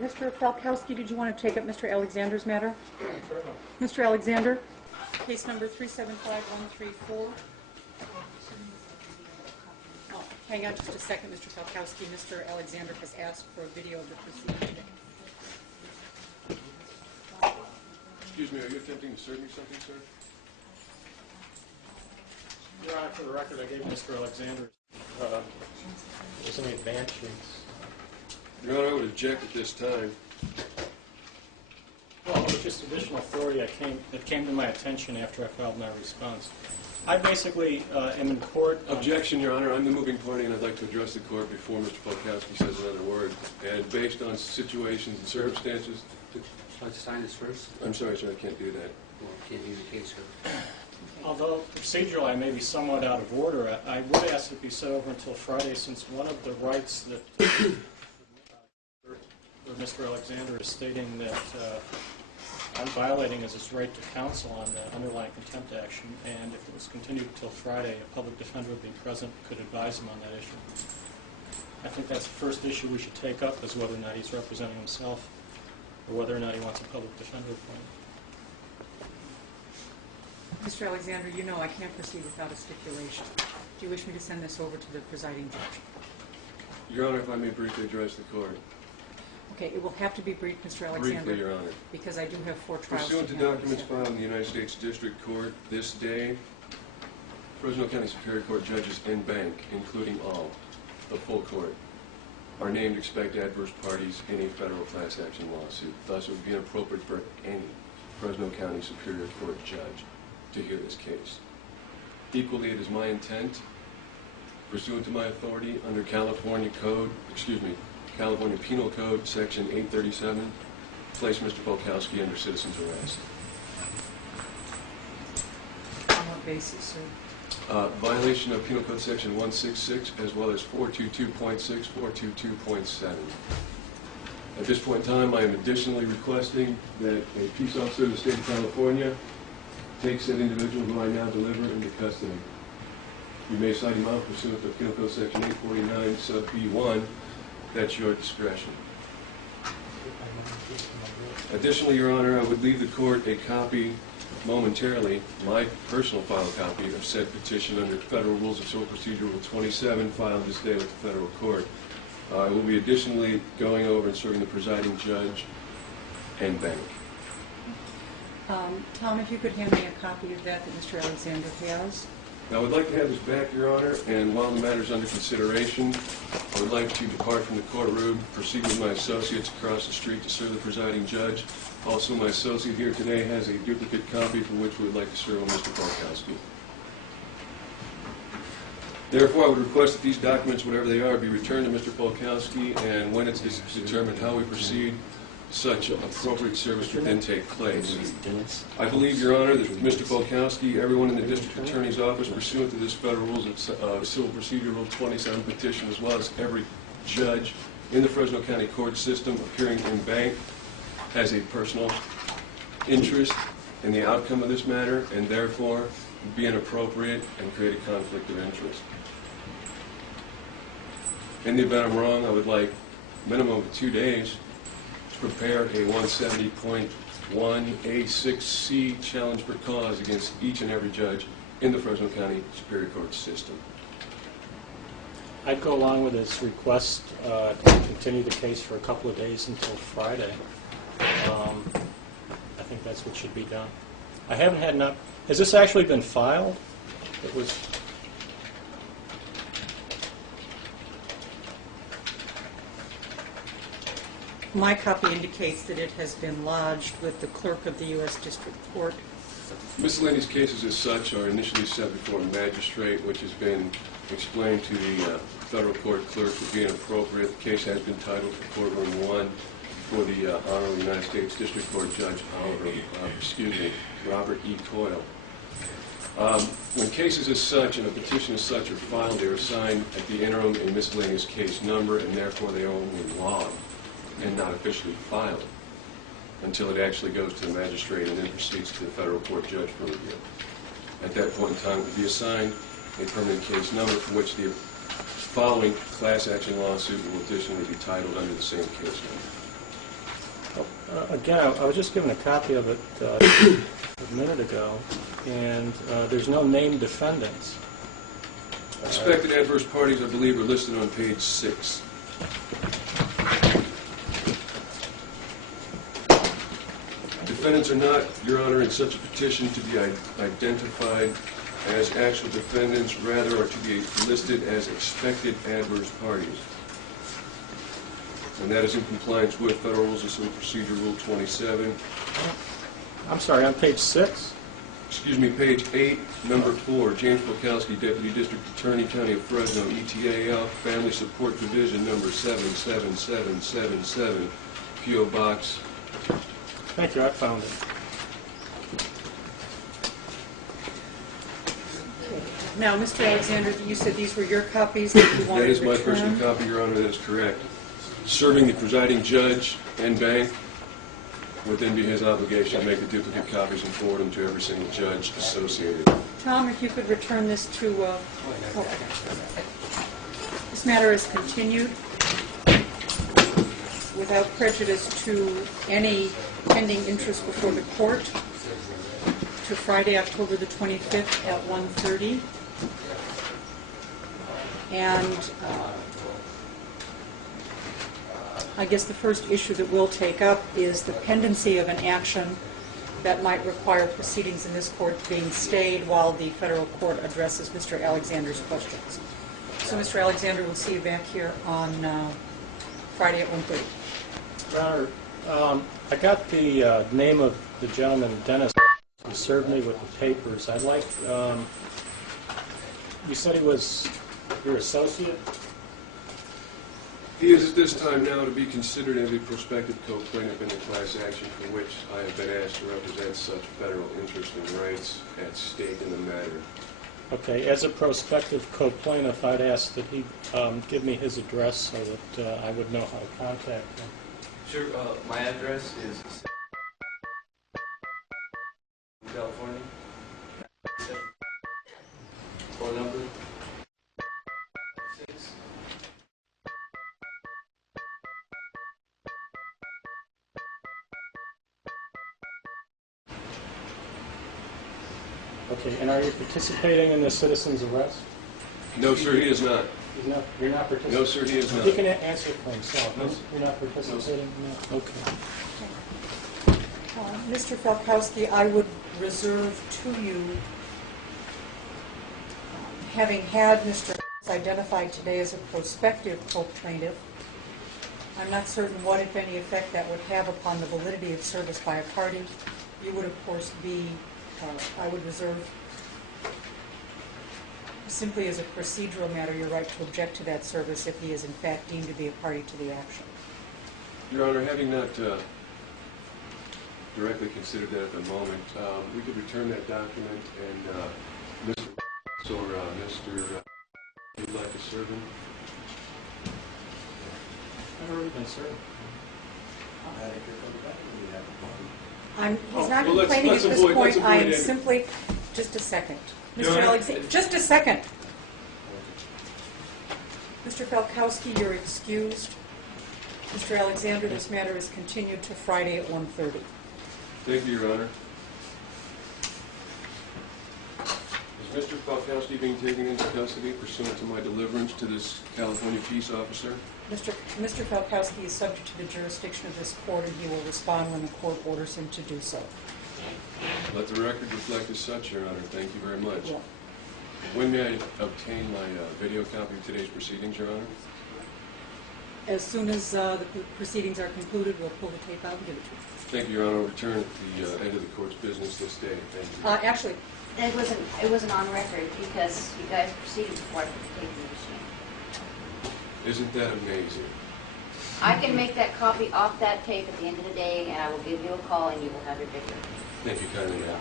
Mr. Falkowski, did you want to take up Mr. Alexander's matter? Mr. Alexander, case number 375134. Oh, hang on just a second, Mr. Falkowski. Mr. Alexander has asked for a video of the proceeding. Excuse me, are you attempting to serve me something, sir? Your Honor, for the record, I gave Mr. Alexander there's any advance sheets. Your Honor, I would object at this time. Well, it was just additional authority that came to my attention after I filed my response. I basically am in court. Objection, Your Honor. I'm the moving party, and I'd like to address the court before Mr. Falkowski says another word. And based on situations and circumstances... I'd like to sign this first. I'm sorry, sir, I can't do that. Well, can't hear the case, sir. Although procedurally I may be somewhat out of order, I would ask it be set over until Friday, since one of the rights that Mr. Alexander is stating that I'm violating is his right to counsel on the underlying contempt action, and if it was continued until Friday, a public defender would be present, could advise him on that issue. I think that's the first issue we should take up, is whether or not he's representing himself, or whether or not he wants a public defender appointed. Mr. Alexander, you know I can't proceed without a stipulation. Do you wish me to send this over to the presiding judge? Your Honor, if I may briefly address the court. Okay, it will have to be brief, Mr. Alexander. Briefly, Your Honor. Because I do have 4 trials. Pursuant to documents filed in the United States District Court this day, Fresno County Superior Court judges en banc, including all, the full court, are named expect adverse parties in a federal class action lawsuit. Thus, it would be inappropriate for any Fresno County Superior Court judge to hear this case. Equally, it is my intent, pursuant to my authority under California Penal Code, Section 837, place Mr. Falkowski under citizen's arrest. On what basis, sir? Violation of Penal Code Section 166, as well as 422.6, 422.7. At this point in time, I am additionally requesting that a peace officer of the state of California takes that individual who I now deliver into custody. You may cite him out pursuant to Penal Code Section 849, sub B1. That's your discretion. Additionally, Your Honor, I would leave the court a copy momentarily, my personal file copy of said petition under Federal Rules of Civil Procedure Rule 27, filed this day with the federal court. I will be additionally going over and serving the presiding judge en banc. Tom, if you could hand me a copy of that Mr. Alexander has. Now, I would like to have this back, Your Honor, and while the matter is under consideration, I would like to depart from the courtroom, proceed with my associates across the street to serve the presiding judge. Also, my associate here today has a duplicate copy for which we would like to serve on Mr. Falkowski. Therefore, I would request that these documents, whatever they are, be returned to Mr. Falkowski, and when it's determined how we proceed, such appropriate service would then take place. I believe, Your Honor, that Mr. Falkowski, everyone in the District Attorney's Office, pursuant to this Federal Rules of Civil Procedure Rule 27 petition, as well as every judge in the Fresno County court system appearing en banc, has a personal interest in the outcome of this matter, and therefore be inappropriate and create a conflict of interest. In the event I'm wrong, I would like a minimum of 2 days to prepare a 170.1A6C challenge for cause against each and every judge in the Fresno County Superior Court system. I'd go along with his request to continue the case for a couple of days until Friday. I think that's what should be done. I haven't had enough. Has this actually been filed? It was. My copy indicates that it has been lodged with the clerk of the U.S. District Court. Miscellaneous cases as such are initially set before a magistrate, which has been explained to the federal court clerk to be inappropriate. The case has been titled for Courtroom 1 for the Honorable United States District Court Judge Robert E. Coyle. When cases as such and a petition as such are filed, they are assigned at the interim a miscellaneous case number, and therefore they are only logged and not officially filed until it actually goes to the magistrate and then proceeds to the federal court judge for review. At that point in time, it will be assigned a permanent case number for which the following class action lawsuit will additionally be titled under the same case number. Again, I was just given a copy of it a minute ago, and there's no named defendants. Expected adverse parties, I believe, are listed on page 6. Defendants are not, Your Honor, in such a petition to be identified as actual defendants, rather are to be listed as expected adverse parties. And that is in compliance with Federal Rules of Civil Procedure Rule 27. I'm sorry, on page 6? Excuse me, page 8, number 4, James Polkowski, Deputy District Attorney, County of Fresno, ETAL, Family Support Division, number 77777, P.O. Box. Thank you, I found it. Now, Mr. Alexander, you said these were your copies that you wanted That to is my personal return? copy, Your Honor, that is correct. Serving the presiding judge and bank would then be his obligation to make the duplicate copies and forward them to every single judge associated. Tom, if you could return this to, this matter is continued without prejudice to any pending interest before the court to Friday, October the 25th at 1:30. And I guess the first issue that we'll take up is the pendency of an action that might require proceedings in this court being stayed while the federal court addresses Mr. Alexander's questions. So, Mr. Alexander, we'll see you back here on Friday at 1:30. Your Honor, I got the name of the gentleman, Dennis, who served me with the papers. I'd like, you said he was your associate? He is at this time now to be considered as a prospective co-plaintiff in the class action for which I have been asked to represent such federal interest and rights at stake in the matter. Okay, as a prospective co-plaintiff, I'd ask that he give me his address so that I would know how to contact him. Sure. My address is California. Phone number 6. Okay, and are you participating in the citizen's arrest? No, sir, he is not. He's not, you're not participating? No, sir, he is not. He can answer for himself. No. You're not participating? No. Okay. Mr. Falkowski, I would reserve to you, having had Mr. identified today as a prospective co-plaintiff, I'm not certain what, if any, effect that would have upon the validity of service by a party. You would, of course, be, I would reserve, simply as a procedural matter, your right to object to that service if he is in fact deemed to be a party to the action. Your Honor, having not directly considered that at the moment, we could return that document and Mr. or Mr. You'd like to serve him? I've already been served. He's not Well, let's complaining at this avoid- point. let's I am avoid any- simply, just a second. Your Mr. Honor- Alexander, just a second. Mr. Falkowski, you're excused. Mr. Alexander, this matter is continued to Friday at 1:30. Thank you, Your Honor. Is Mr. Falkowski being taken into custody pursuant to my deliverance to this California peace officer? Mr. Falkowski is subject to the jurisdiction of this court, and he will respond when the court orders him to do so. Let the record reflect as such, Your Honor. Thank you very much. Yeah. When may I obtain my video copy of today's proceedings, Your Honor? As soon as the proceedings are concluded, we'll pull the tape out and give it to you. Thank you, Your Honor. I'll return at the end of the court's business this day. Thank you. Actually, It wasn't on record because you guys proceeded before I put the tape in the machine. Isn't that amazing? I can make that copy off that tape at the end of the day, and I will give you a call, and you will have your picture. Thank you kindly, ma'am.